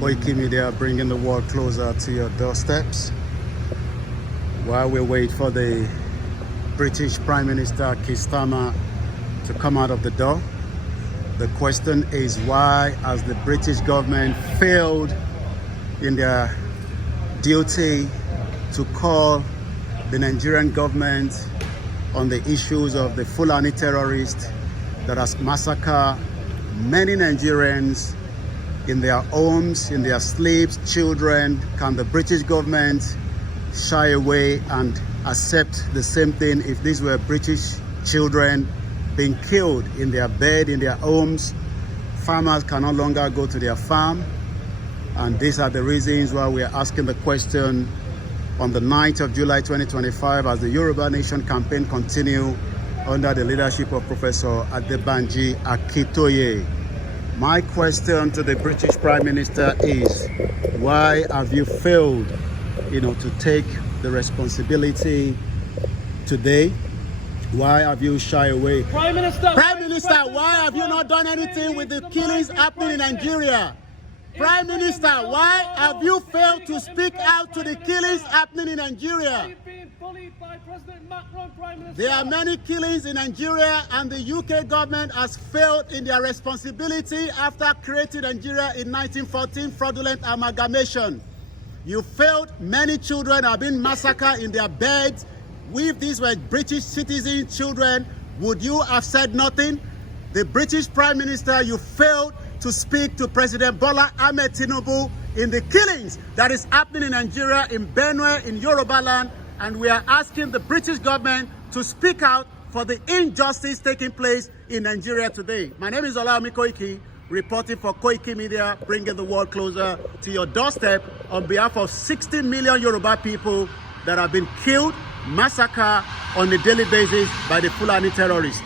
Koiki Media bringing the world closer to your doorsteps. While we wait for the British Prime Minister Keir Starmer to come out of the door, the question is, why has the British government failed in their duty to call the Nigerian government on the issues of the Fulani terrorists that has massacred many Nigerians in their homes, in their sleeps, children? Can the British government shy away and accept the same thing if these were British children being killed in their bed, in their homes? Farmers can no longer go to their farm, and these are the reasons why we are asking the question on the 9th of July 2025 as the Yoruba Nation campaign continue under the leadership of Professor Adebanji Akintoye. My question to the British Prime Minister is, why have you failed, to take the responsibility today? Why have you shy away? Prime Minister, why have you not done anything with the killings happening in Nigeria? Prime Minister, why have you failed to speak out to the killings happening in Nigeria? There are many killings in Nigeria, and the UK government has failed in their responsibility after creating Nigeria in 1914, fraudulent amalgamation. You failed. Many children have been massacred in their beds. If these were British citizen children, would you have said nothing? The British Prime Minister, you failed to speak to President Bola Ahmed Tinubu in the killings that is happening in Nigeria, in Benue, in Yoruba land, and we are asking the British government to speak out for the injustice taking place in Nigeria today. My name is Olawumi Koiki, reporting for Koiki Media, bringing the world closer to your doorstep on behalf of 60 million Yoruba people that have been killed, massacred on a daily basis by the Fulani terrorists.